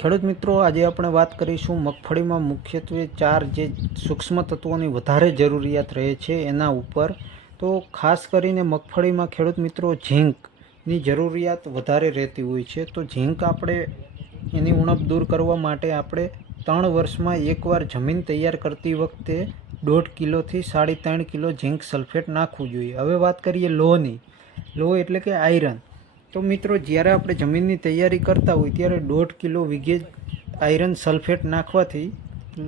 ખેડૂત મિત્રો, આજે આપણે વાત કરીશું મગફળીમાં મુખ્યત્વે ચાર જે સૂક્ષ્મ તત્વોની વધારે જરૂરિયાત રહે છે એના ઉપર. તો ખાસ કરીને મગફળીમાં ખેડૂત મિત્રો, ઝીંકની જરૂરિયાત વધારે રહેતી હોય છે. તો ઝીંક આપણે એની ઉણપ દૂર કરવા માટે આપણે ત્રણ વર્ષમાં એકવાર જમીન તૈયાર કરતી વખતે દોઢ કિલોથી સાડી ત્રણ કિલો ઝીંક સલ્ફેટ નાખવું જોઈએ. હવે વાત કરીએ લોહની. લોહ એટલે કે આયરન. તો મિત્રો, જ્યારે આપણે જમીનની તૈયારી કરતા હોય, ત્યારે દોઢ કિલો વીઘે આયરન સલ્ફેટ નાખવાથી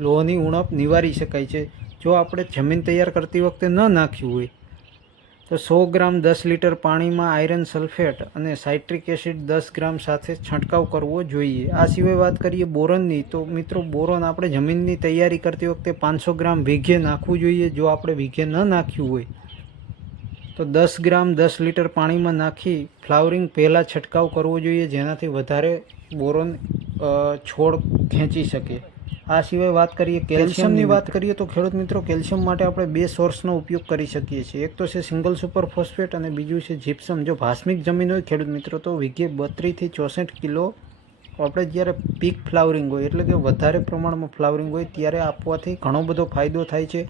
લોહની ઉણપ નિવારી શકાય છે. જો આપણે જમીન તૈયાર કરતી વખતે ન નાખ્યું હોય, તો સો ગ્રામ દસ લીટર પાણીમાં આયરન સલ્ફેટ અને સાઇટ્રિક એસિડ દસ ગ્રામ સાથે છંટકાવ કરવો જોઈએ. આ સિવાય વાત કરીએ બોરનની, તો મિત્રો, બોરોન આપણે જમીનની તૈયારી કરતી વખતે પાંચસો ગ્રામ વીઘે નાખવું જોઈએ. જો આપણે વીઘે ન નાખ્યું હોય તો દસ ગ્રામ, દસ લીટર પાણીમાં નાખી ફ્લાવરિંગ પહેલાં છંટકાવ કરવો જોઈએ, જેનાથી વધારે બોરોન છોડ ખેંચી શકે. આ સિવાય વાત કરીએ કેલ્શિયમની વાત કરીએ તો ખેડૂત મિત્રો, કેલ્શિયમ માટે આપણે બે સોર્સનો ઉપયોગ કરી શકીએ છીએ. એક તો છે સિંગલ સુપર ફોસ્ફેટ અને બીજું છે જીપ્સમ. જો ભાસ્મિક જમીન હોય ખેડૂત મિત્રો, તો વીઘે બત્રીસથી ચોસઠ કિલો આપણે જ્યારે પીક ફ્લાવરિંગ હોય, એટલે કે વધારે પ્રમાણમાં ફ્લાવરિંગ હોય, ત્યારે આપવાથી ઘણો બધો ફાયદો થાય છે.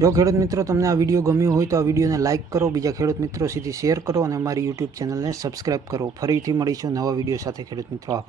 જો ખેડૂત મિત્રો તમને આ વીડિયો ગમ્યો હોય તો આ વિડીયોને લાઇક કરો, બીજા ખેડૂત મિત્રો સુધી શેર કરો અને અમારી યુટ્યુબ ચેનલને સબસ્ક્રાઇબ કરો. ફરીથી મળીશું નવા વીડિયો સાથે. ખેડૂત મિત્રો, આભાર.